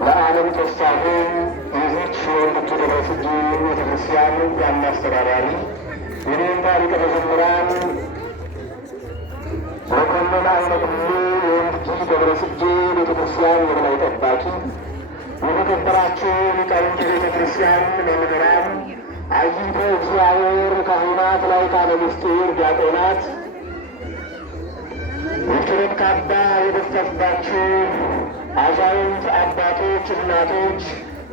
ለዓለም ተስፋሁን የዚች የወንድቱ ደብረ ጽጌ ቤተክርስቲያን ዋና አስተዳዳሪ፣ የኔታ ሊቀ መዘምራን መኮንን አይነኩሉ የወንድቱ ደብረ ጽጌ ቤተክርስቲያን የበላይ ጠባቂ፣ የተከበራችሁ ሊቃውንተ ቤተክርስቲያን መምህራን፣ አይንተ እግዚአብሔር ካህናት፣ ላይካነ ምስጢር ዲያቆናት፣ የኪሩብ ካባ የደፋባችሁ አዛውንት አባቶች፣ እናቶች፣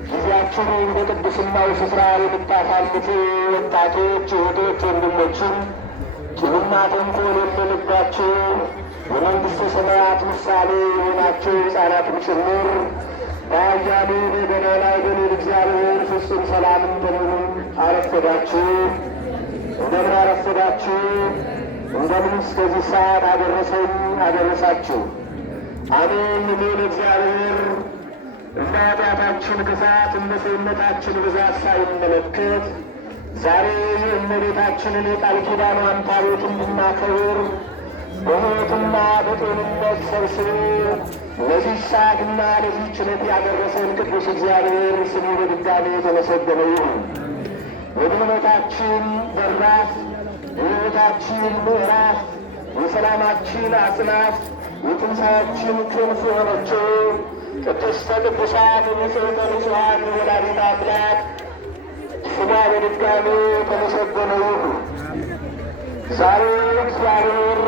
ጊዜያችሁን በቅድስናው ስፍራ የምታሳልፉ ወጣቶች፣ እህቶች፣ ወንድሞችም ቂምና ተንኮል የሌለባችሁ የመንግሥተ ሰማያት ምሳሌ የሆናችሁ ሕፃናትም ጭምር በአያሌ በገና ላይ በልዑል እግዚአብሔር ፍጹም ሰላም እንደምን አረፈዳችሁ? እንደምን አረፈዳችሁ? እንደምን እስከዚህ ሰዓት አደረሰኝ አደረሳችሁ? አሜን። ልዑል እግዚአብሔር እንደ ኃጢአታችን ክፋት እንደ ሰውነታችን ብዛት ሳይመለከት ዛሬ የእመቤታችንን የቃል ኪዳኗን ታቦት እንድናከብር በሕይወትና በጤንነት ሰብስቦ ለዚህ ሰዓትና ለዚህ ችለት ያደረሰን ቅዱስ እግዚአብሔር ስሙ በድጋሜ የተመሰገነ ይሁን። የድኅነታችን በራፍ፣ የሕይወታችን ምዕራፍ፣ የሰላማችን አጽናፍ፣ የትንሣኤያችን ክንፍ የሆነችው ቅድስተ ቅዱሳን ንጽሕተ ንጹሐን ወላዲተ አምላክ ስሟ በድጋሜ የተመሰገነ ይሁን። ዛሬ እግዚአብሔር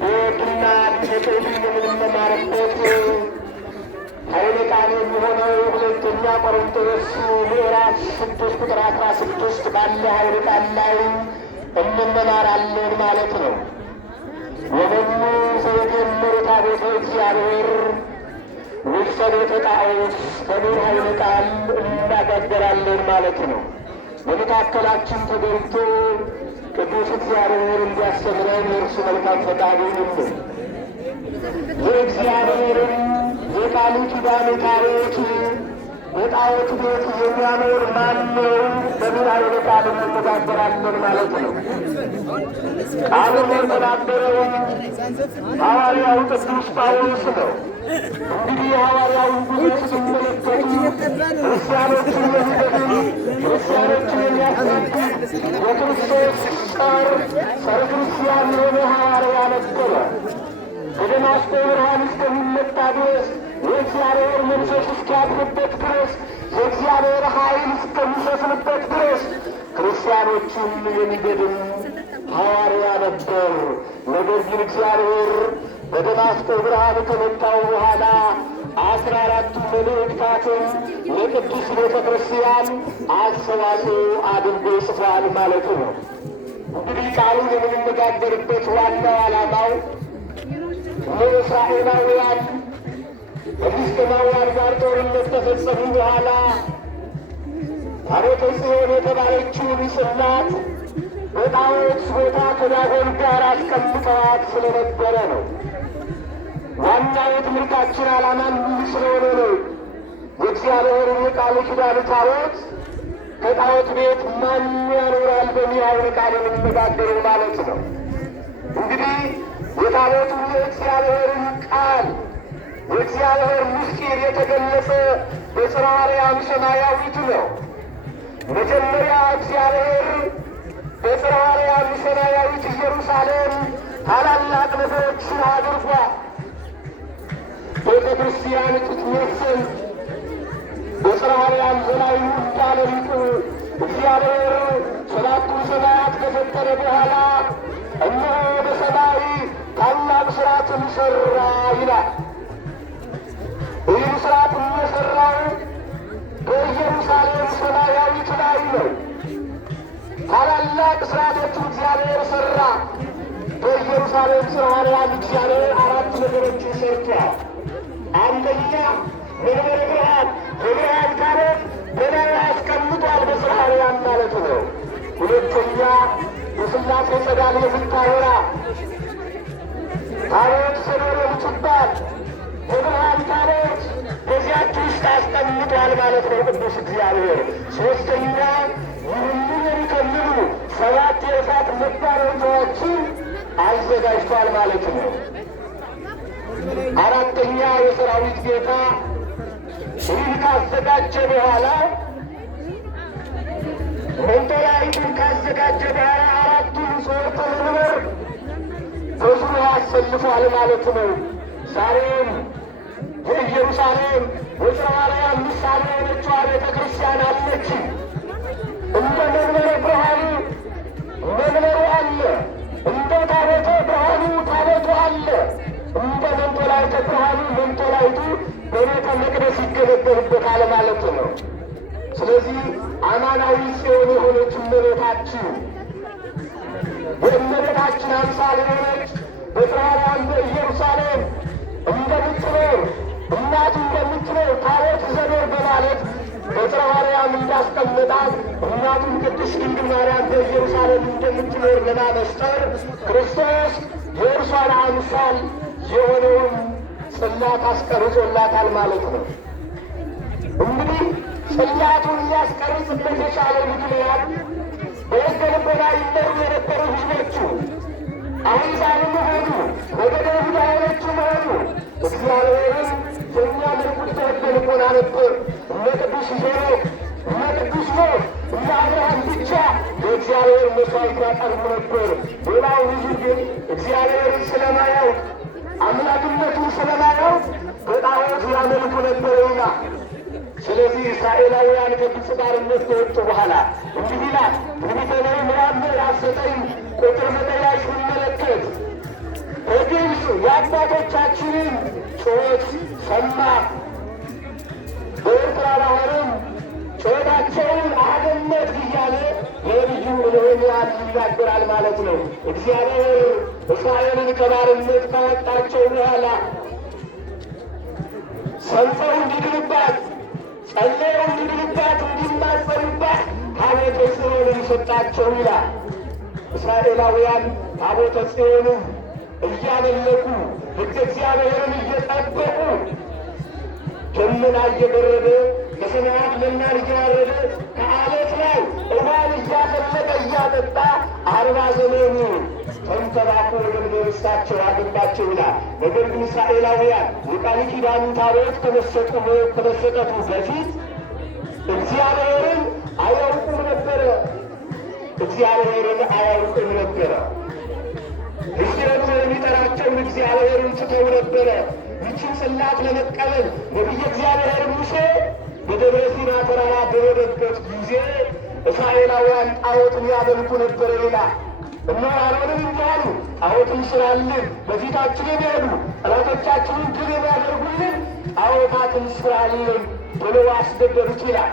በሕግና በጥበብ የምንማርበት ኃይለ ቃል የሚሆነው ሁለተኛ ቆሮንቶስ ምዕራፍ 6 ቁጥር 16 ባለ ኃይለ ቃል ላይ እንመማራለን ማለት ነው። ወመኑ ዘየተመረ ታቦተ እግዚአብሔር ውስተ ቤተ ጣዖት በሚል ኃይለ ቃል እናጋገራለን ማለት ነው። በመካከላችን ተገኝቶ ቅዱስ እግዚአብሔር እንዲያስተምረን የእርሱ መልካም ፈቃዱ ይሁን። የእግዚአብሔርን የቃሉ ኪዳን ታቦት በጣዖት ቤት የሚያኖር ማን ነው? በሚል ኃይለ ቃል እንነጋገራለን ማለት ነው። ቃሉን የተናገረው ሐዋርያው ቅዱስ ጳውሎስ ነው። እንግዲህ የሐዋርያውን ጉዞ ስትመለከቱ ክርስቲያኖችን የሚገድል፣ ክርስቲያኖችን የሚያስረግጥ የክርስቶስ ጸር ጸረ ክርስቲያን የሆነ ሐዋርያ ነበረ። በደማስቆ ብርሃን እስከሚመጣ ድረስ የእግዚአብሔር መንፈስ እስኪያድርበት ድረስ የእግዚአብሔር ኃይል እስከሚሰፍንበት ድረስ ክርስቲያኖችን የሚገድል ሐዋርያ ነበር። ነገር ግን እግዚአብሔር በደማስቆ ብርሃን ከመጣው በኋላ 14 መልእክታትን ለቅዱስ ቤተ ክርስቲያን አሰባስቦ አድርጎ ጽፏል ማለት ነው። እንግዲህ ቃሉን የምንነጋገርበት ዋናው ዓላማው ለእስራኤላውያን ከፍልስጥኤማውያን ጋር ጦርነት ተፈጸሙ በኋላ ታቦተ ጽዮን የተባለችውን ጽላት በጣዖት ቦታ ከዳጎን ጋር አስቀምጠዋት ስለነበረ ነው። ዋናው የትምህርታችን ዓላማ እንዲህ ስለሆነ ነው። የእግዚአብሔርን የቃል ኪዳን ታቦት ከጣዖት ቤት ማን ያኖራል በሚል ኃይለ ቃል የምንነጋገረው ማለት ነው። እንግዲህ የታቦቱ የእግዚአብሔርን ቃል የእግዚአብሔር ምስጢር የተገለጸ በጽርሐ አርያም ሰማያዊት ነው። መጀመሪያ እግዚአብሔር በጽርሐ አርያም ሰማያዊት ኢየሩሳሌም ታላላቅ ነገሮችን አድርጓል። ቤተ ክርስቲያን ትትመሰል በጽርሐ አርያም በላይ እንዳለ ሊቁ እግዚአብሔር ሰባቱን ሰማያት ከፈጠረ በኋላ እነሆ በሰማይ ታላቅ ሥራትን ሠራ ይላል። ይህን ሥርዓት የሠራው በኢየሩሳሌም ሰማያዊት ላይ ነው። ታላላቅ ሥርዓቶችን እግዚአብሔር ሠራ። በኢየሩሳሌም ጽርሐ አርያም እግዚአብሔር 4 ነገሮችን ሠርቷል። አንደኛ መንበረ ብርሃን፣ የብርሃን ታቦት በላዩ አስቀምጧል በጽርሐ አርያም ማለት ነው። ሁለተኛ የሥላሴ ጸዳል የምታበራ ታቦት ሰሎሜ የምትባል የብርሃን ታቦት በዚያች ውስጥ አስቀምጧል ማለት ነው ቅዱስ እግዚአብሔር። ሦስተኛ ይህንን የሚከልሉ 7 የእሳት መጋረጃዎችን አዘጋጅቷል ማለት ነው። አራተኛ የሰራዊት ጌታ ይህ ካዘጋጀ በኋላ መንጦላይቱን ካዘጋጀ በኋላ አራቱን ሶርተ መንበር በዙሪያ ያሰልፏል ማለት ነው። ዛሬም የኢየሩሳሌም ወፅረ ማርያም ምሳሌ የሆነችዋ ቤተ ክርስቲያን አለች። እንደ መንበረ ብርሃኑ መንበሩ አለ፣ እንደ ታቦተ ብርሃኑ ታቦቱ አለ፣ እንደ መንጦላዕተ ብርሃኑ መንጦላዕቱ በቤተ መቅደስ ይገለገልበታል ማለት ነው። ስለዚህ አማናዊ ጽዮን የሆነች እመቤታችን የእመቤታችን አምሳል የሆነች በጽርሐ በኢየሩሳሌም እንደምትኖር እናቱ እንደምትኖር ታቦት ዘኖር በማለት በጽርሐ አርያም እንዳስቀመጣት እናቱም ቅድስት ድንግል ማርያም በኢየሩሳሌም እንደምትኖር ለማመስጠር ክርስቶስ የእርሷን አምሳል የሆነውን ጽላት አስቀርጾላታል ማለት ነው። እንግዲህ ጽላቱን ሊያስቀርጽበት የቻለው ምክንያት በሕገ ልቦና ይመሩ የነበሩ ሕዝቦቹ አሕዛብም ሆኑ ነገደ ይሁዳ ሆነችም ሆኑ እግዚአብሔርን የሚያመልኩት በሕገ ልቦና ነበር። እነ ቅዱስ ሄኖክ፣ እነ ቅዱስ ኖህ፣ እነ አብርሃም ብቻ ለእግዚአብሔር መሥዋዕት ያቀርቡ ነበር። ሌላው ሕዝብ ግን እግዚአብሔርን ስለማያውቅ አምላክነቱን ስለማያውቅ በጣዖት ያመልኩ ነበርና ስለዚህ እስራኤላውያን ከግብፅ ባርነት ከወጡ በኋላ እንዲህ ይላል ትንቢተ ነቢዩ ምዕራፍ 9 ቁጥር 9 ላይ ስንመለከት በግብፅ የአባቶቻችንን ጩኸት ሰማ፣ በኤርትራ ባሕርም ጩኸታቸውን አደመጥ እያለ ነቢዩ ነህምያን ይናገራል ማለት ነው። እግዚአብሔር እስራኤልን ከባርነት ካወጣቸው በኋላ ሰምተው እንዲድኑባት ጸለየው እንዲድኑባት እንዲማጸኑባት ታቦተ ጽዮንን ሰጣቸው ይላል። እስራኤላውያን ታቦተ ጽዮንን እያመለኩ ሕገ እግዚአብሔርን እየጠበቁ ደመና እየበረደ ከሰማያት መናን እያወረደ ከዓለት ላይ ውሃን እያፈለቀ እያጠጣ 40 ዘመን ተንከባክቦ ወደ ምድረ ርስታቸው አገባቸው ይላል። ነገር ግን እስራኤላውያን የቃል ኪዳኑን ታቦት ከመሰጠቱ በፊት እግዚአብሔርን አያውቁም ነበረ። እግዚአብሔርን አያውቁም ነበረ። ሕዝብ የሚጠራቸውን እግዚአብሔርን ትተው ነበረ። ይችን ጽላት ለመቀበል ነቢየ እግዚአብሔር ሙሴ በደብረ ሲና ተራራ በሄደበት ጊዜ እስራኤላውያን ጣዖትን ያመልኩ ነበረ ይላል። እነ አሮንም እንዲህ አሉ፣ ጣዖትን ስራልን፣ በፊታችን የሚሄዱ ጠላቶቻችንን ድል የሚያደርጉልን ጣዖታትን ስራልን ብለው አስገደዱት ይላል።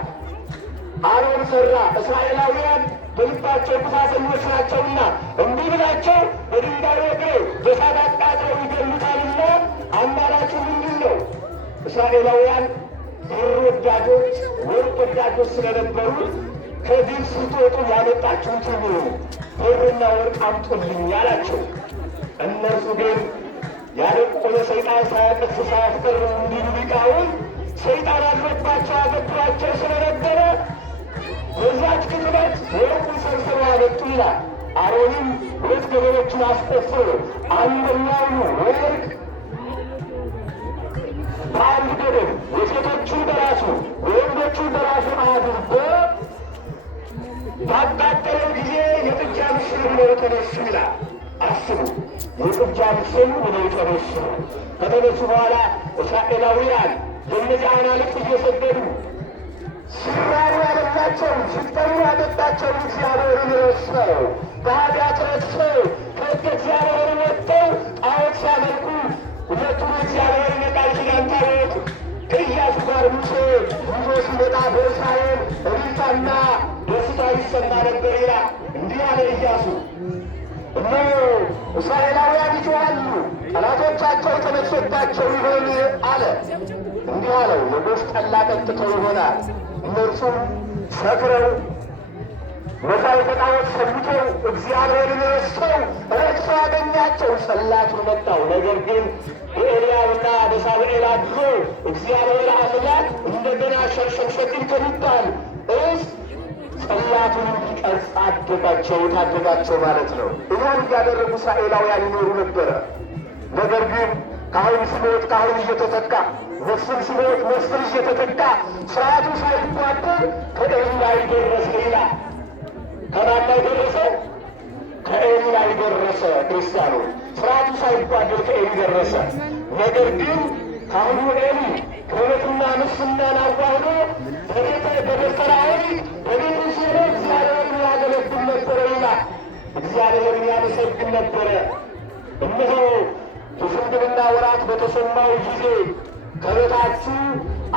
አሮን ሠራ። እስራኤላውያን በልባቸው ክፋተኞች ናቸውና እንዲህ ብላቸው በድንጋይ ወግረው በእሳት አቃጥለው ይገሉታልና አማራጩ ምንድን ነው? እስራኤላውያን ብር ወዳጆች፣ ወርቅ ወዳጆች ስለነበሩ ከግብፅ ስትወጡ ያመጣችሁትን ብርና ወርቅ አምጡልኝ አላቸው። እነርሱ ግን ያደቆለ ሰይጣን ሳያቀስ ሳያስቀር እንዲሉ ሊቃውን ሰይጣን አለባቸው አገብሯቸው ስለነበረ በዛች ቅጽበት ወርቁን ሰብስበው አመጡ ይላል። አሮንም 2 ገበሮችን አስቆፍሮ አንደኛውን ወርቅ በአንድ ገበብ የሴቶቹን በራሱ የወንዶቹን በራሱ አድርጎ ባቃጠለው ጊዜ የጥጃ ምስል ሆነው ተነሱ ይላል። አስቡ፣ የጥጃ ምስል ሆነው ተነሱ። ከተነሱ በኋላ እስራኤላውያን በእነዚህ አማልክት እየሰገዱ ሲራሩ ያበላቸው ሲጠሩ ያጠጣቸው እግዚአብሔርን ረስተው በኃጢአት ረስተው ከሕገ እግዚአብሔር ወጥተው ጣዖት ሲያመልኩ ሁለቱን እግዚአብሔርን የቃል ኪዳን ታቦት ከኢያሱ ጋር ሙሴ ይዞ ሲመጣ በእስራኤል እልልታና ደስታ ይሰማ ነበር ይላል። እንዲህ አለ ኢያሱ፣ እነሆ እስራኤላውያን ይጮኻሉ፣ ጠላቶቻቸው ተነሱባቸው ይሆን አለ። እንዲህ አለው፣ የጎሽ ጠላ ጠጥተው ይሆናል። እነርሱም ሰክረው መሥዋዕተ ጣዖት ሰውተው እግዚአብሔርን ረስተው አገኛቸው። ጽላቱን መጣው። ነገር ግን በኤልያብና በሳሙኤል አድሮ እግዚአብሔር አምላክ እንደገና ሸርሸርሸግን ከሚባል ጽላቱን እንዲቀርጽ ታደጋቸው ማለት ነው። እኛን እያደረጉ እስራኤላውያን ይኖሩ ነበረ። ነገር ግን ካህን ሲሞት ካህን እየተተካ፣ መስፍን ሲሞት መስፍን እየተተካ ስርዓቱ ሳይጓደል ከኤሊ ላይ ደረሰ ይላል። ከማን ላይ ደረሰ? ከኤሊ ላይ ደረሰ። ክርስቲያኖች ስርዓቱ ሳይጓደል ከኤሊ ደረሰ። ነገር ግን ካህኑ ኤሊ ክህነትና ንጽሕናን አዋህዶ በደብተራ ኦሪት በቤተ ሲሎ እግዚአብሔርን ያገለግል ነበረ ይላል። እግዚአብሔርን ያመሰግን ነበረ። እነሆ የሽምግልና ወራት በተሰማው ጊዜ ከቤታችሁ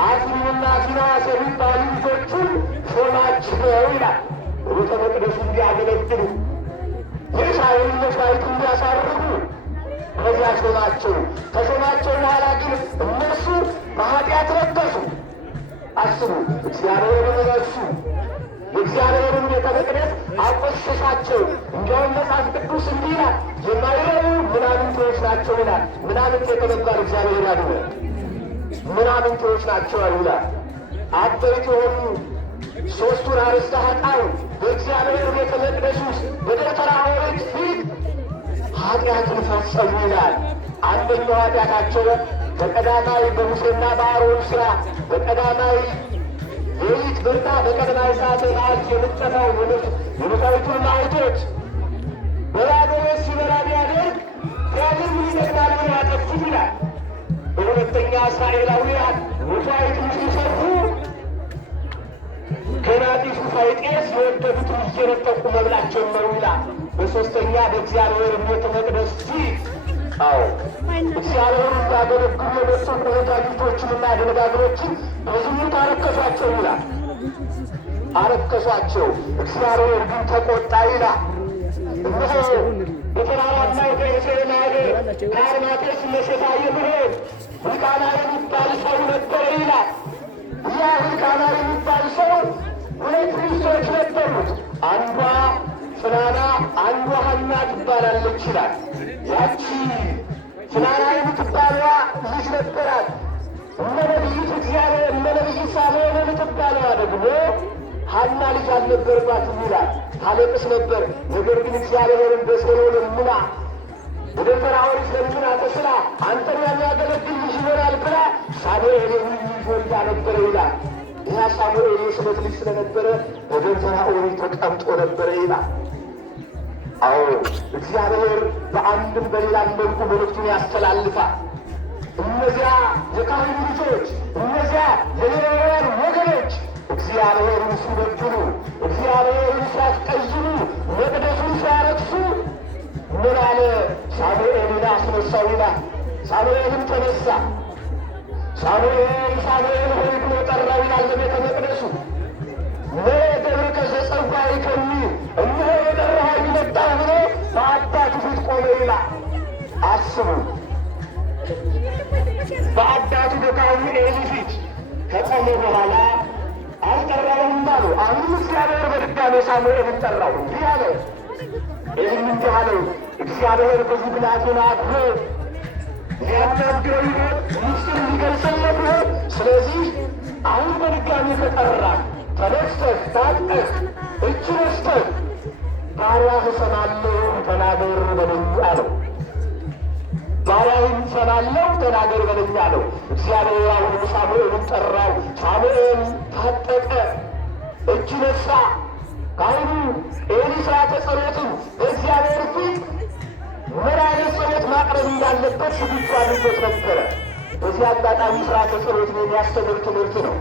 አክሊልና ፊናስ የሚባሉ ልጆቹን ሾማችሁ ይላል። በቤተ መቅደሱ እንዲያገለግሉ የእስራኤልን መሥዋዕት እንዲያሳርጉ ከዚያ ሾማቸው። ከሾማቸው በኋላ ግን እነሱ በኃጢአት ረከሱ። አስቡ፣ እግዚአብሔርን ረሱ። የእግዚአብሔርን ቤተ መቅደስ አቆሸሻቸው። እንዲያውም መጽሐፍ ቅዱስ እንዲህ ይላል፣ የማይረቡ ምናምንቴዎች ናቸው ይላል። ምናምንቴ ከመባል እግዚአብሔር ያድነ። ምናምንቴዎች ናቸው ይላል። አበይት የሆኑ ሦስቱን አርዕስተ ኃጣውእ በእግዚአብሔር ቤተ መቅደስ ውስጥ በደብተራ ኦሪት ፊት ኃጢአትን ፈጸሙ ይላል። አንደኛው ኃጢአታቸው በቀዳማዊ በሙሴና በአሮን ሥራ በቀዳማዊ ሌሊት በርታ በቀዳማዊ ሰዓተ መዓልት የምትጠፋው የመሥዋዕቱን ማዕዶች በባዶ ቤት ሲበላ ቢያደርግ ያንን ምን ይጠቅማል ብለው ያጠፉት ይላል። በሁለተኛ እስራኤላውያን መሥዋዕቱን ሲሰርፉ ከናጢሱ ሳይጤስ የወደዱትን እየነጠቁ መብላት ጀመሩ ይላል። በሦስተኛ በእግዚአብሔር ቤተ መቅደስ ፊት እግዚአብሔርን እንዳገለግሉ የመጡ ቆነጃጅቶችንና ደነጋግሮችን በዝሙት አረከሷቸው ይላል። አረከሷቸው። እግዚአብሔር ግን ተቆጣ ይላል። እነሆ በተራራማው በኤፍሬም አገር ከአርማቴስ መሸታ የሚሆን ሕልቃና የሚባል ሰው ነበረ ይላል። ያ ሕልቃና የሚባል ሰው ሁለት ሚስቶች ነበሩት። አንዷ ፍናና አንዷ ሐና ትባላለች ይላል። ያቺ ፍናና የምትባለዋ ልጅ ነበራት። እነ ነቢይት እግዚአብሔር እነ ነቢይ ሳሙኤል የምትባለዋ ደግሞ ሐና ልጅ አልነበረባትም ይላል። ታለቅስ ነበር። ነገር ግን እግዚአብሔርን በጸሎ ለምና ወደ ፈርዖን ለምና ተስላ አንተን የሚያገለግል ልጅ ይሆናል ብላ ሳሙኤል ልጅ ወልዳ ነበረ ይላል። ያ ሳሙኤል የስለት ልጅ ስለነበረ በደብተራ ኦሪት ተቀምጦ ነበረ ይላል። አዎ እግዚአብሔር በአንድም በሌላም መልኩ መልእክቱን ያስተላልፋል። እነዚያ የካህኑ ልጆች እነዚያ የሌዋውያን ወገኖች እግዚአብሔርን ሲበድሉ እግዚአብሔርን ሲያስቀይሙ መቅደሱን ሲያረክሱ ምን አለ? ሳሙኤልን አስነሳው ይላል። ሳሙኤልም ተነሳ። ሳሙኤል ሳሙኤል ሆይ ብሎ ጠራው ይላል። በቤተ መቅደሱ ደብርከ ዘጸዋዕከኒ እነሆ የጠራኸኝ መጣሁ ብሎ በአባቱ ፊት ቆመ ይላል። አስቡ፣ በአባቱ በካህኑ ኤሊ ፊት ከቆመ በኋላ አልጠራውም አሉ። አሁን እግዚአብሔር በድጋሜ ሳሙኤልን ጠራው። እንዲህ አለው፣ ኤሊም እንዲህ አለው፣ እግዚአብሔር በዚህ ብላቴና አድሮ ሊያናግረው ይሆን? ሚስጥር ሊገልጽለት ይሆን? ስለዚህ አሁን በድጋሜ ከጠራ ተነስተህ ታጥቀህ እጅ ነስተህ ባሪያህ እሰማለሁ ተናገር በለኝ አለው። ባሪያህን እሰማለሁ ተናገር በለኝ አለው። እግዚአብሔር አሁን ሳሙኤልን ጠራው። ሳሙኤል ታጠቀ፣ እጅ ነሳ። ካህኑ ኤሊ ሥርዓተ ጸሎትን በእግዚአብሔር ፊት ምን አይነት ጸሎት ማቅረብ እንዳለበት ዝግጁ አድርጎት ነበረ። በዚህ አጋጣሚ ሥርዓተ ጸሎትን የሚያስተምር ትምህርት ነው።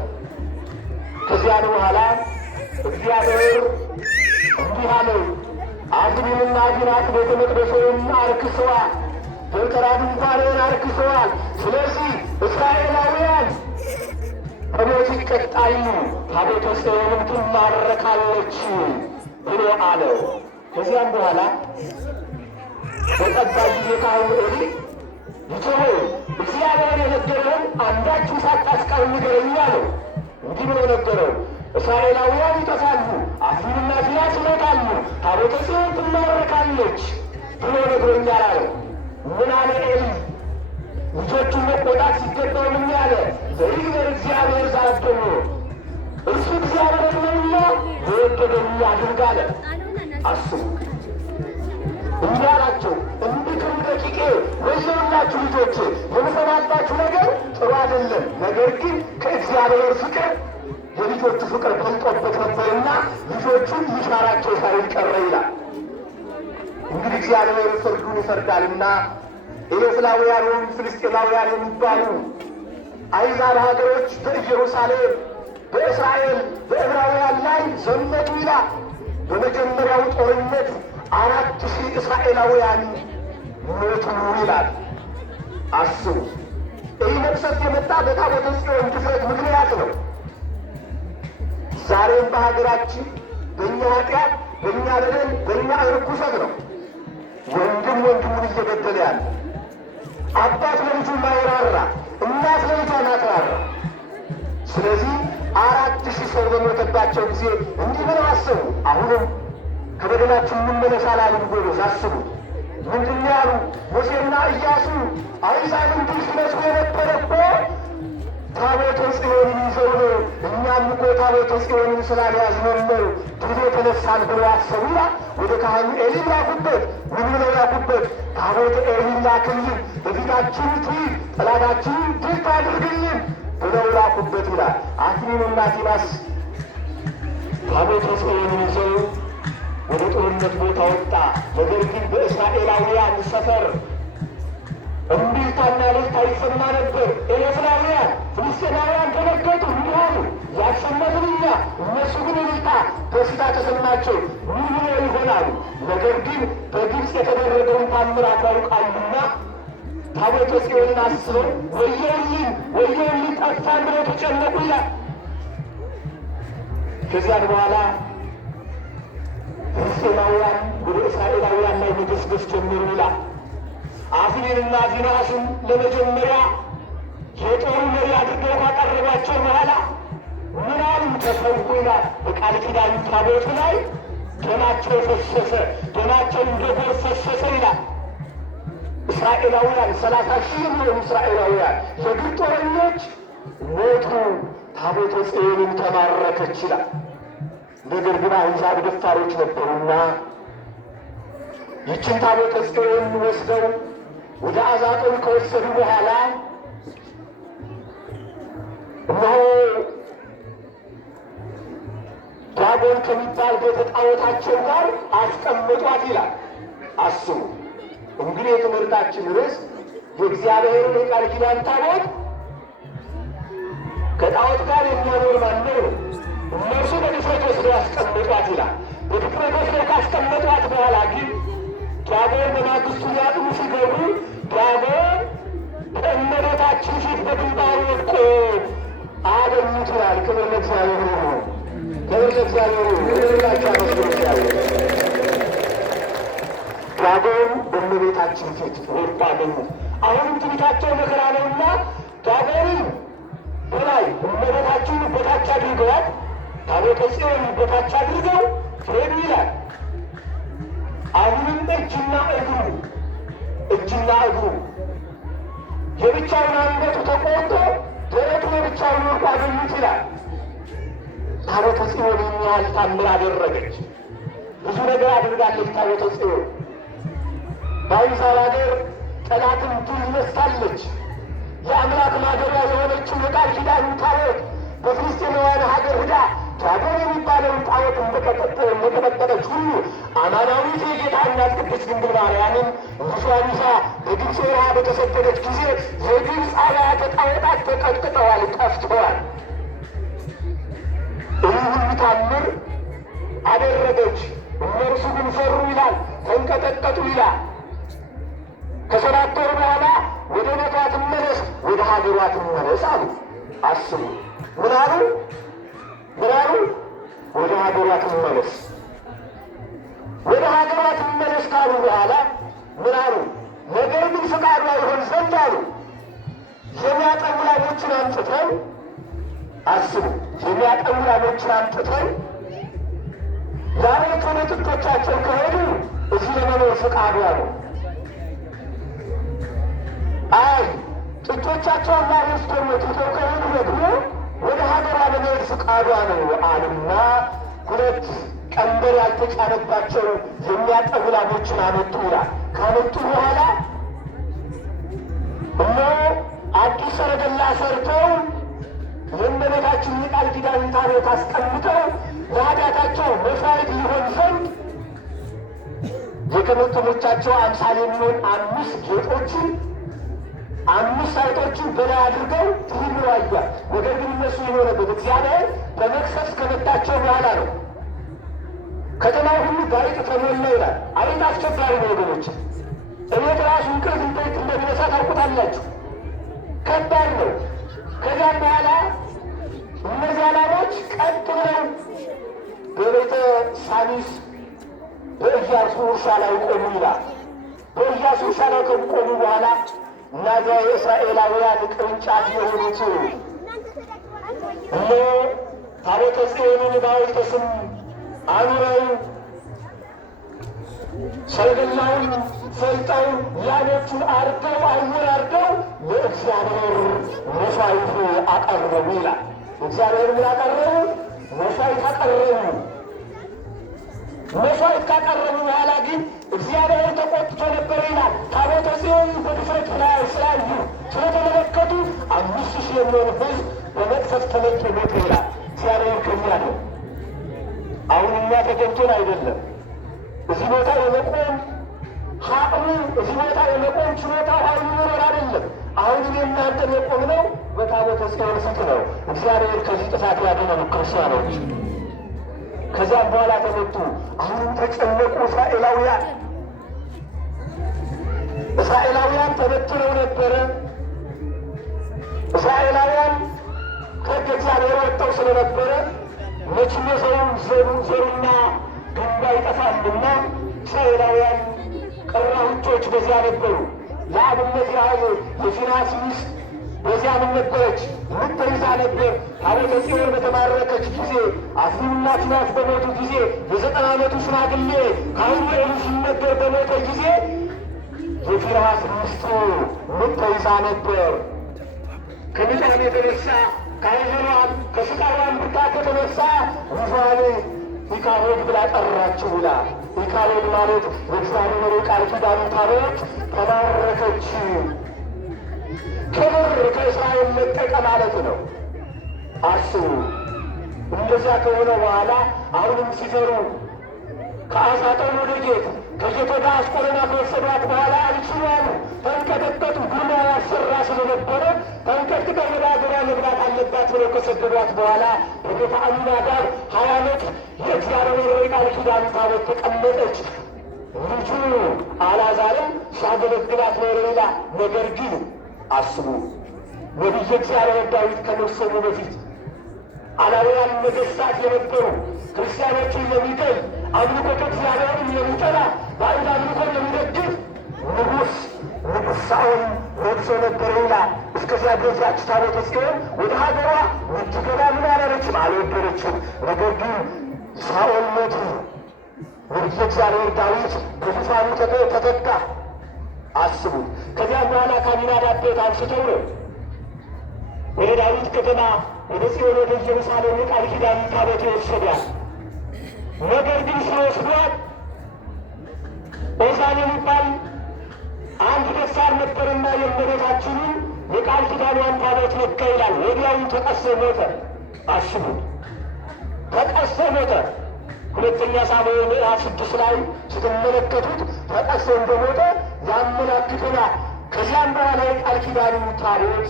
ከዚያ በኋላ እግዚአብሔር እንዲህ አለው፣ አክሊልና ፊናስ ቤተ መቅደሱን አርክሰዋል፣ ደብተራ ድንኳንን አርክሰዋል። ስለዚህ እስራኤላውያን በሞት ይቀጣሉ፣ ታቦተ ጽዮንም ትማረካለች ብሎ አለው። ከዚያም በኋላ በጠባ ጊዜ ካህኑ ኤሊ ልጄ ሆይ እግዚአብሔር የነገረውን አንዳችሁ ሳታስቀር ንገረኝ አለው። እንዲህ ብሎ ነገረው፣ እስራኤላውያን ይጠፋሉ፣ አክሊልና ፊናስ ይሞታሉ፣ ታቦተ ጽዮን ትማረካለች ብሎ ነግሮኛል አለው። ምን አለ ኤሊ? ልጆቹን መቆጣት ሲገባው ምን ያለ? በይግበር እግዚአብሔር ዛደሞ እርሱ እግዚአብሔር ነውና የወደደውን ያድርግ አለ። አስቡ፣ እንዲህ አላቸው፣ እንድክም ደቂቄ ወየውላችሁ ልጆች፣ የምሰማባችሁ ነገር ጥሩ አይደለም። ነገር ግን ከእግዚአብሔር ፍቅር የልጆቹ ፍቅር በልጦበት ነበርና ልጆቹን ሊሻራቸው ሳይል ቀረ ይላል። እንግዲህ እግዚአብሔር ፍርዱን ይፈርዳልና ኤሌፍላውያን ወይም ፍልስጤማውያን የሚባሉ አሕዛብ ሀገሮች በኢየሩሳሌም፣ በእስራኤል፣ በዕብራውያን ላይ ዘመቱ ይላል። በመጀመሪያው ጦርነት 4000 እስራኤላውያን ሞቱ ይላል። አስቡ። ይህ መቅሰፍት የመጣ በታቦተ ጽዮን ድፍረት ምክንያት ነው። ዛሬም በሀገራችን በእኛ ኃጢአት፣ በእኛ በደል፣ በእኛ ርኩሰት ነው ወንድም ወንድሙን እየገደለ ያለ። አባት ለልጁ ማይራራ፣ እናት ለልጇ ማትራራ። ስለዚህ 4000 ሰው በሞተባቸው ጊዜ እንዲህ ብለው አስቡ። አሁንም ከበደላችን እንመለስ አላሉም ጎበዝ። አስቡ። ምንድን ያሉ? ሙሴና ኢያሱ አሕዛብን ድል ሲነሱ የነበረ እኮ ታቦተ ጽዮንን ይዘው ነው። እኛም እኮ ታቦተ ጽዮንን ስላልያዝነው ነው ድል የተነሳን ብለው አሰቡ። ወደ ካህኑ ኤሊ ላኩበት። ምን ብለው ላኩበት? ታቦተ ኤሊን ላክልን፣ በፊታችን ትሂድ፣ ጠላታችንን ድል ታድርግልን ብለው ላኩበት ይላል። አክኒንና ፊናስ ታቦተ ጽዮንን ይዘው ወደ ጦርነት ቦታ ወጣ። ነገር ግን በእስራኤላውያን ሰፈር እምቢልታና እልልታ ይሰማ ነበር። ኤሌፍላውያን ፍልስጤማውያን ተመለከቱ፣ እንዲህ አሉ፣ ያሸነፍን እኛ፣ እነሱ ግን እልልታ ደስታ ተሰማቸው። ምን ብለው ይሆናሉ? ነገር ግን በግብፅ የተደረገውን ታምራት ያውቃሉና ታቦተ ጽዮንን አስበው ወየውልን ወየውልን ጠፋን ብለው ተጨነቁ ይላል። ከዚያን በኋላ ፍልስጤማውያን ወደ እስራኤላውያን ላይ መገስገስ ጀመሩ ይላል። አፍኒንና ፊንሐስን ለመጀመሪያ የጦሩ መሪ አድርገው ካቀረቧቸው በኋላ ምን አሉ? ተሰዉ ይላል። በቃል ኪዳኑ ታቦት ላይ ደማቸው ፈሰሰ፣ ደማቸው እንደ ጎርፍ ፈሰሰ ይላል። እስራኤላውያን 30,000 የሚሆኑ እስራኤላውያን የግብፅ ጦረኞች ሞቱ። ታቦተ ጽዮንን ተማረከች ይላል። ነገር ግን አሕዛብ ደፋሮች ነበሩና ይችን ታቦተ ጽዮን ወስደው ወደ አዛጦን ከወሰዱ በኋላ እነሆ ዳጎን ከሚባል ቤተ ጣዖታቸው ጋር አስቀምጧት ይላል። አስቡ እንግዲህ የትምህርታችን ርዕስ የእግዚአብሔርን የቃል ኪዳን ታቦት ከጣዖት ጋር የሚያኖር ማን ነው? እነርሱ በድፍረት ወስደው ያስቀምጧት ይላል። በድፍረት ወስደው ካስቀመጧት በኋላ ግን ዳጎን በማግስቱ ሊያጥኑ ሲገቡ ዳጎን ከእመቤታችን ፊት በግንባሩ ወድቆ አገኙት ይላል። ክብር ለእግዚአብሔር ይሁን። ክብር ለእግዚአብሔር ይሁን። ሁላችሁ አመስግኑ እግዚአብሔር። ዳጎን በእመቤታችን ፊት ወድቆ አገኙት። አሁንም ትንቢታቸው መከራ ነውና ዳጎንን በላይ እመቤታችንን በታች አድርገዋት ታቦተ ጽዮንን በታች አድርገው ሄዱ ይላል። አሁንም እጅና እግሩ የብቻውን አንገቱ ተቆርጦ ደረቱ የብቻውን ወርቆ አገኙት ይላል። ታቦተ ጽዮን የሚያህል ታምር አደረገች። ብዙ ነገር አድርጋለች ታቦተ ጽዮን። በአሕዛብ ሀገር ጠላትን ድል ነስታለች። የአምላክ ማደሪያ የሆነችው የቃል ኪዳኑ ታቦት በፍልስጤማውያን ሀገር ሂዳ ዳጎን የሚባለውን ጣዖት እንደቀጠቀጠች ሁሉ አማናዊት የጌታ እናት ቅድስት ድንግል ማርያምን ልጇን ይዛ በግብፅ በረሃ በተሰደደች ጊዜ የግብፅ አብያተ ጣዖታት ተቀጥቅጠዋል፣ ጠፍተዋል። ይህ ሁሉ ታምር አደረገች። እነርሱ ግን ፈሩ ይላል፣ ተንቀጠቀጡ ይላል። ከ7 ወር በኋላ ወደ ቤቷ ትመለስ፣ ወደ ሀገሯ ትመለስ አሉ። አስቡ። ምን አሉ? ወደ ሀገሯ ትመለስ። ወደ ሀገሯ ትመለስ ካሉ በኋላ ምን አሉ? ነገር ግን ፈቃዷ ይሆን ዘንድ አሉ የሚያጠቡ ላሞችን አምጥተን፣ አስቡ፣ የሚያጠቡ ላሞችን አምጥተን ላሞች ወደ ጥጆቻቸው ከሄዱ እዚህ ለመኖር ፈቃዷ ነው። አይ ጥጆቻቸውን ላሞች ደግሞ ትተው ከሄዱ ደግሞ ወደ ሀገሯ ለመሄድ ፈቃዷ ነው አሉና 2 ቀንበር ያልተጫነባቸው የሚያጠቡ ላሞችን አመጡ ይላል። ካመጡ በኋላ እነ አዲስ ሰረገላ ሰርተው የእመቤታችን የቃል ኪዳን ታቦት አስቀምጠው ለኃጢአታቸው መሥዋዕት ሊሆን ዘንድ የከበርቴዎቻቸው አምሳል የሚሆን 5 ጌጦችን 5 አይጦችን በላይ አድርገው ትይሉ አዩአት። ነገር ግን እነሱ የሆነበት እግዚአብሔር በመቅሰፍት ከመታቸው በኋላ ነው። ከተማው ሁሉ በአይጥ ተሞላ ይላል። አይጥ አስቸጋሪ ነው ወገኖች። እቤት ራሱ እንቅልፍ እንዴት እንደሚነሳ ታውቁታላችሁ። ከባድ ነው። ከዚያም በኋላ እነዚያ ላሞች ቀጥ ብለው በቤተ ሳሚስ በኢያሱ እርሻ ላይ ቆሙ ይላል። በኢያሱ እርሻ ላይ ከቆሙ በኋላ እነዚያ የእስራኤላውያን ቅርንጫፍ የሆኑት እነ ታቦተ ጽዮንን በሐውልተ ስም አኑረው ሰረገላውን ፈልጠው ላሞቹን አርደው አወራርደው ለእግዚአብሔር መሥዋዕት አቀረቡ ይላል። እግዚአብሔር ምን አቀረቡ? መሥዋዕት አቀረቡ። መሥዋዕት ካቀረቡ በኋላ ግን እግዚአብሔር ተቆጥቶ ነበር ይላል። ታቦተ ጽዮን በድፍረት ላይ ስላዩ ስለተመለከቱ 5000 የሚሆን ሕዝብ በመቅሰፍት ተመቶ ሞተ ይላል። እግዚአብሔር ከኛ ነው። አሁን እኛ ተገኝቶን አይደለም። እዚህ ቦታ የመቆም ሀቅሙ እዚህ ቦታ የመቆም ችሎታ ኃይሉ ይኖር አይደለም። አሁን እናንተን የቆምነው በታቦተ ጽዮን ፊት ነው። እግዚአብሔር ከዚህ ጥፋት ያድነን ክርስቲያኖች። ከዚያም በኋላ ተመቱ። አሁንም ተጨነቁ እስራኤላውያን። እስራኤላውያን ተበትነው ነበረ። እስራኤላውያን ከሕገ እግዚአብሔር ወጥተው ስለነበረ መቼም ዘሩና ግንዱ አይጠፋምና እስራኤላውያን ቀራውቶች በዚያ ነበሩ። ለአብነት ያህል የፊናስ ሚስት በዚያ ምን ነበረች? ምን ተይዛ ነበር? ታቦተ ጽዮን በተማረከች ጊዜ አፍኒንና ፊናስ በሞቱ ጊዜ የ90 ዓመቱ ሽማግሌ ካህኑ ኤሊ ሲነገር በሞተ ጊዜ የፊናስ ሚስቱ ምን ተይዛ ነበር? ከምጣም የተነሳ ከሐዘኗም ከስቃሯም ብርታት የተነሳ ዙፋኔ ኢካቦድ ብላ ጠራችው ብላ። ኢካቦድ ማለት የእግዚአብሔር ቃል ኪዳን ታቦት ተባረከች። ክብር ከእስራኤል ለቀቀ ማለት ነው። አስቡ። እንደዚያ ከሆነ በኋላ አሁንም ሲፈሩ ከአሳጦን ወደ ጌት ከጌት ወደ አስቆሮና ከወሰዷት በኋላ አልችሏሉ። ተንቀጠቀጡ። ጉማ ያሰራ ስለነበረ ተንቀጥቅጠው ወደ አገሯ መግባት አለባት ብለው ከሰደዷት በኋላ በቤተ አሚናዳብ 20 ዓመት የእግዚአብሔር ቃል ኪዳን ታቦት ተቀመጠች። ልጁ አልዓዛርም ሲያገለግላት ኖረ ይላል። ነገር ግን አስቡ፣ ነቢየ እግዚአብሔር ዳዊት ከመሰሙ በፊት አላውያን ነገሥታት የነበሩ ክርስቲያኖችን የሚገል አምልኮተ እግዚአብሔርን የሚጠላ ባዕድ አምልኮን የሚደግፍ ንጉሥ ሳኦል ነግሶ ነበረ ይላል። እስከዚያ ድረስ ያች ታቦተ ጽዮን ወደ ሀገሯ እንድትገባ ምን አላለችም? አልወደደችም። ነገር ግን ሳኦል ሞተ። ነቢየ እግዚአብሔር ዳዊት በዙፋኑ ተተካ። አስቡት። ከዚያም በኋላ ከአሚናዳብ ቤት አንስተው ነው ወደ ዳዊት ከተማ ወደ ጽዮን ወደ ኢየሩሳሌም የቃል ኪዳን ታቦት የወሰዷት። ነገር ግን ሲወስዷት ኦዛን የሚባል አንድ ደፋር ነበርና የእመቤታችንን የቃል ኪዳኗን ታቦት ነካ ይላል። ወዲያውኑ ተቀስፎ ሞተ። አስቡት፣ ተቀስፎ ሞተ። ሁለተኛ ሳሙኤል ምዕራፍ 6 ላይ ስትመለከቱት ተቀስፎ እንደሞተ ያመላክተናል። ከዚያም በኋላ የቃል ኪዳኑ ታቦት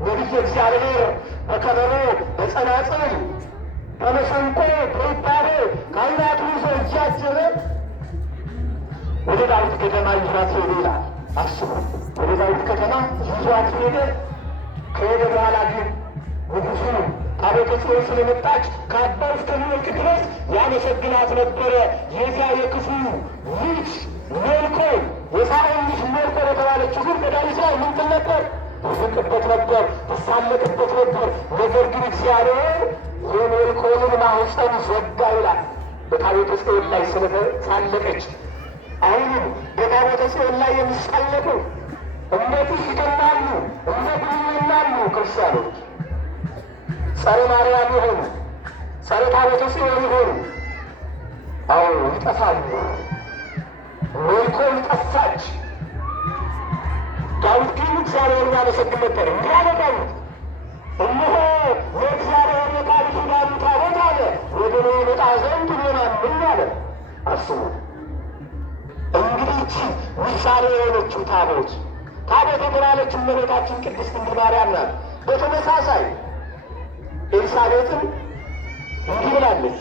ነቢየ እግዚአብሔር በከበሮ በጸናጽል በመሰንቆ በይባቤ ካህናቱ ይዞ እያጀበ ወደ ዳዊት ከተማ ይዟት ሄደ ይላል። አስቡ፣ ወደ ዳዊት ከተማ ይዟት ሄደ። ከሄደ በኋላ ግን ንጉሡ ታቦተ ጽዮን ስለመጣች ከአባው እስከሚወልቅ ድረስ ያመሰግናት ነበረ። የዚያ የክፉ ልጅ ሜልኮል የሳኦል ልጅ ሜልኮል የተባለችው ግን በዳዊት ላይ ምን ትል ነበር? ትስቅበት ነበር፣ ትሳለቅበት ነበር። ነገር ግን እግዚአብሔር የሜልኮልን ማኅፀን ዘጋ ይላል። በታቦተ ጽዮን ላይ ስለተሳለቀች አሁንም በታቦተ ጽዮን ላይ የሚሳለቁ እነዚህ ይገናሉ፣ እነዚህ ይናሉ። ክርስቲያኖች ጸረ ማርያም የሆኑ ጸረ ታቦተ ጽዮን የሆኑ አዎ ይጠፋሉ። ሜልኮል ጠፋች። ዳዊት ግን እግዚአብሔርን ያመሰግን ነበር። እንዲህ አለ ዳዊት፣ እነሆ የእግዚአብሔር የቃል ኪዳኑ ታቦት አለ ወደ እኔ ይመጣ ዘንድ ይሆናል አለ። አስቡ እንግዲህ ይህች ምሳሌ የሆነችው ታቦት የተባለች እመቤታችን ቅድስት ድንግል ማርያም ናት። በተመሳሳይ ኤልሳቤጥን እንዲህ ብላለች።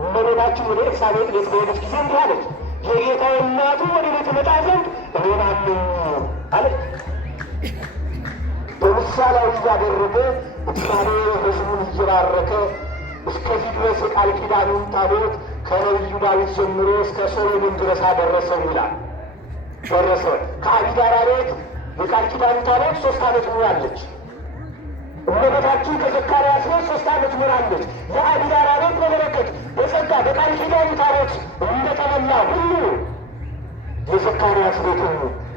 እመቤታችን ወደ ኤልሳቤጥ ቤት በሄደች ጊዜ እንዲህ አለች፣ የጌታዬ እናቱ ወደ እኔ ትመጣ ዘንድ እሆናለሁ አለች። በምሳሌያዊ እያደረገ እግዚአብሔር ሕዝቡን እየባረከ እስከዚህ ድረስ የቃል ኪዳኑን ታቦት ከነቢዩ ዳዊት ጀምሮ እስከ ሶሎሞን ድረስ አደረሰው ይላል። ደረሰ። ከአቢዳራ ቤት የቃል ኪዳኑ ታቦት 3 ዓመት ኖራለች። እመቤታችን ከዘካርያስ ቤት 3 ዓመት ኖራለች። የአቢዳራ ቤት በበረከት በጸጋ በቃል ኪዳኑ ታቦት እንደተመላ ሁሉ የዘካርያስ ቤትን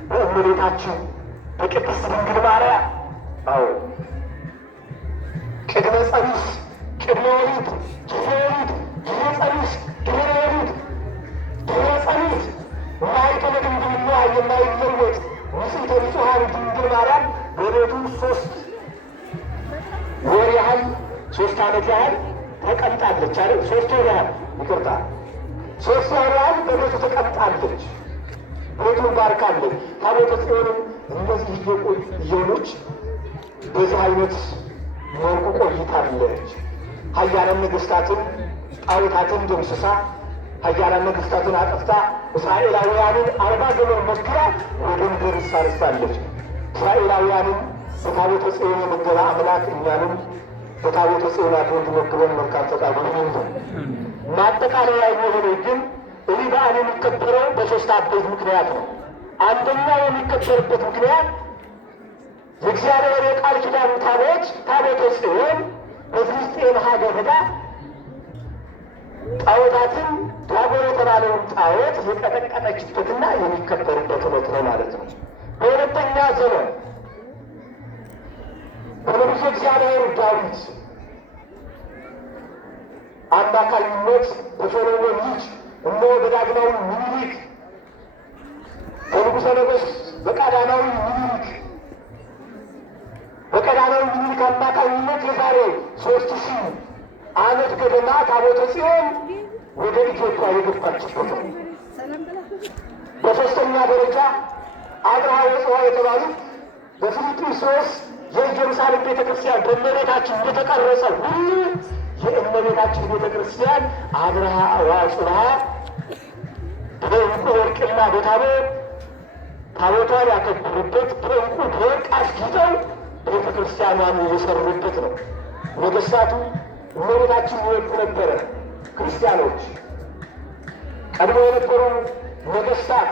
በእመቤታችን በቅድስት ድንግል ማርያም ቅድመ ጸኒስ፣ ቅድመ ወሊድ፣ ድህረ ወሊድ፣ ድህረ ጸኒስ፣ ድህረ ወሊድ፣ ድህረ ጸኒስ ማኅተመ ድንግልና የማይለወጥ ንጽሕተ ንጹሐን ድንግል ማርያም በቤቱ 3 ወር ያህል 3 ዓመት ያህል ተቀምጣለች አይደል? 3 ወር ያህል ይቅርታ፣ 3 ወር ያህል በቤቱ ተቀምጣለች። ቤቱን ባርካለች። ታቦተ ጽዮንም እንደዚህ እየሆነች በዚህ አይነት መልኩ ቆይታለች። ኃያላን ነገሥታትን ጣዖታትን ደምስሳ ኃያላን ነገሥታትን አጥፍታ እስራኤላውያንን 40 ዘመን መክራ ወደ ምድር ሳርሳለች። እስራኤላውያንን በታቦተ ጽዮን የመገበ አምላክ እኛንም በታቦተ ጽዮን አድሮ እንዲመግበን መልካም ፈቃዱ ይሁን። ማጠቃለያ የሆነው ግን ይህ በዓል የሚከበረው በ3 አበይት ምክንያት ነው። አንደኛው የሚከበርበት ምክንያት የእግዚአብሔር የቃል ኪዳኑ ታቦት ታቦተ ጽዮን በፍልስጤም ሀገር ሄዳ ጣዖታትን ዳጎን የተባለውን ጣዖት የቀጠቀጠችበትና የሚከበርበት ዕለት ነው ማለት ነው። በሁለተኛ ዘመን በንጉሡ እግዚአብሔር ዳዊት አማካኝነት በሶሎሞን ልጅ እነሆ በዳግማዊ ምኒልክ በንጉሠ ነገሥት በቀዳማዊ ምኒልክ አማካኝነት የዛሬ 3000 ዓመት ገደማ ታቦተ ጽዮን ወደ ኢትዮጵያ የገባችበት ነው። በሦስተኛ ደረጃ አብርሃ ወጽዋ የተባሉት በፊልጵስዩስ የኢየሩሳሌም ቤተ ክርስቲያን በእመቤታችን እንደተቀረጸ ሁሉ የእመቤታችን ቤተ ክርስቲያን አብርሃ ወጽዋ በዕንቁ ወርቅና ታቦቷን ያከበሩበት በዕንቁ በወርቅ አስጊጠው ቤተ ክርስቲያኗን የሰሩበት ነው። ነገሥታቱ እመቤታችን ይወዱ ነበረ። ክርስቲያኖች ቀድሞ የነበሩ ነገሥታት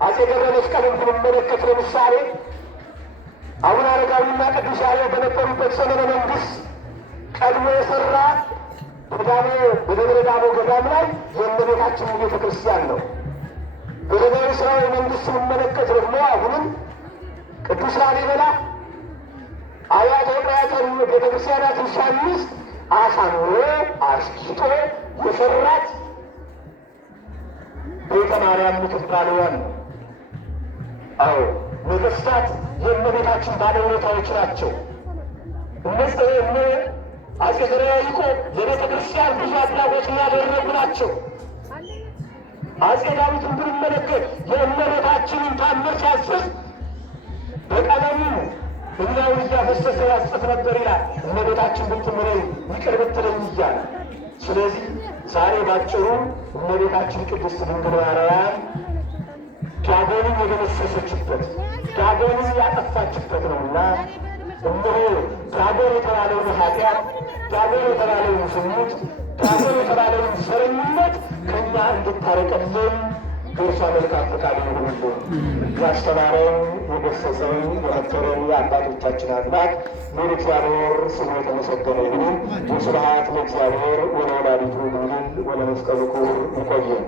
አፄ ገብረ መስቀልን ብንመለከት ለምሳሌ አቡነ አረጋዊና ቅዱስ ያሬድ በነበሩበት ዘመነ መንግሥት ቀድሞ የሠራ በደብረ ዳሞ ገዳም ላይ የእመቤታችን ቤተ ክርስቲያን ነው። በደቡብ እስራኤል መንግሥት ስንመለከት ደግሞ አሁንም ቅዱስ ላሊበላ አብያተ ቤተ ክርስቲያናትን ሲያንጽ አሳምሮ አስጊጦ የሠራት ቤተ ማርያም የምትባለዋን ነው። ነገሥታት የእመቤታችን ባለውለታዎች ናቸው። እነ አፄ ዘርዓ ያዕቆብ የቤተ ክርስቲያን ብዙ አድራጎትን ያደረጉ ናቸው። አፄ ዳዊትን ብንመለከት የእመቤታችንን ታምር ሲያስጽፍ በቀለሙ እኛውን እያፈሰሰ ያስጽፍ ነበር ይላል። እመቤታችን ብትምረኝ ይቅር ብትለኝ እያለ። ስለዚህ ዛሬ ባጭሩ እመቤታችን ቅድስት ድንግል ማርያም ዳጎንን የደመሰሰችበት ዳጎንን ያጠፋችበት ነውና እነሆ ዳጎን የተባለውን ኃጢአት፣ ዳጎን የተባለውን ዝሙት፣ ዳጎን የተባለውን ዘረኝነት ከእኛ እንድታረቀልን በእርሷ መልካም ፈቃድ ይሁንልን። ያስተማረን የገሰጸን የመከረን የአባቶቻችን አምላክ ኑር እግዚአብሔር ስሙ የተመሰገነ ይሁን። ወስብሐት ለእግዚአብሔር ወለወላዲቱ ድንግል ወለመስቀሉ ክቡር። ይቆየን።